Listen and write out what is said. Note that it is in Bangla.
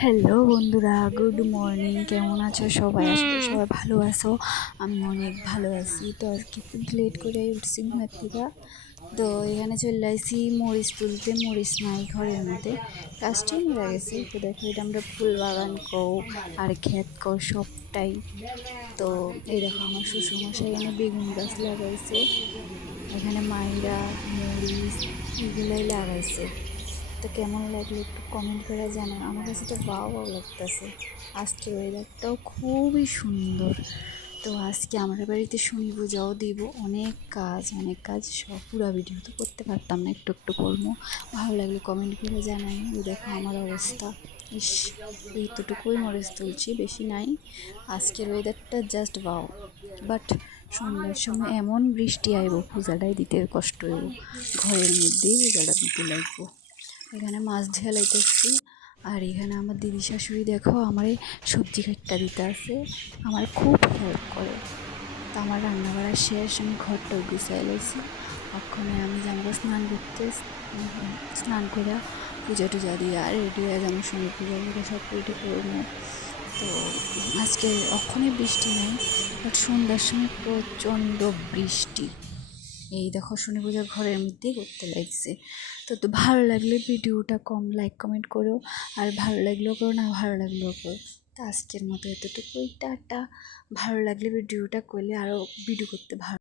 হ্যালো বন্ধুরা, গুড মর্নিং। কেমন আছো সবাই? আসলে সবাই ভালো আছো। আমি অনেক ভালো আছি। তো আজকে একটু লেট করে উঠছি ঘুমের থেকে। তো এখানে চলে আসছি মরিচ তুলতে। মরিচ নাই ঘরের মধ্যে, গাছটাই মরে গেছে। তো দেখো, এটা আমরা ফুল বাগান কও আর ক্ষেত কও সবটাই। তো এই দেখো, আমার শ্বশুরমশাই এখানে বেগুন গাছ লাগাইছে, এখানে মাইরা মরিচ এগুলাই লাগাইছে। তো কেমন লাগলো একটু কমেন্ট করে জানাও। আমার কাছে তো বাও বাও লাগতেছে। আজকের ওয়েদারটাও খুবই সুন্দর। তো আজকে আমার বাড়িতে শনি পূজাও দিব। অনেক কাজ সব পুরো ভিডিও তো করতে পারতাম না, একটু একটু করবো। ভালো লাগলে কমেন্ট করে জানাই। এই দেখো আমার অবস্থা। ইস, এইতটুকুই মরিচ তুলছি, বেশি নাই। আজকের ওয়েদারটা জাস্ট বাও। বাট সন্ধ্যার সময় এমন বৃষ্টি আইব, পূজাটাই দিতে কষ্ট হইব। ঘরের মধ্যেই পূজাটা দিতে লাগবো। এখানে মাছ ঢেলাইতেছি। আর এখানে আমার দিদি শাশুড়ি দেখো আমারে সবজি কাটটা দিতে আছে, আমার খুব হেল্প করে। তো আমার রান্না বাড়া শেষ, আমি ঘরটা গুছাই লাইছি। ওখানে আমি যাবো স্নান করতে। স্নান করে পূজা টুজা দিয়ে আর রেডি হয়ে যাবো শনি পূজা করে সব রেডি করবো। তো আজকে অক্ষণে বৃষ্টি নাই, বাট সন্ধ্যার সময় প্রচণ্ড বৃষ্টি। এই দেখো, শনি পূজা ঘরের মধ্যেই করতে লাগছে। তো ভালো লাগলে ভিডিওটা লাইক কমেন্ট করো। আর ভালো লাগলেও করো, না ভালো লাগলেও করো। তো আজকের মতো এতটুকুই, টাটা। ভালো লাগলে ভিডিওটা করলে আরও ভিডিও করতে ভালো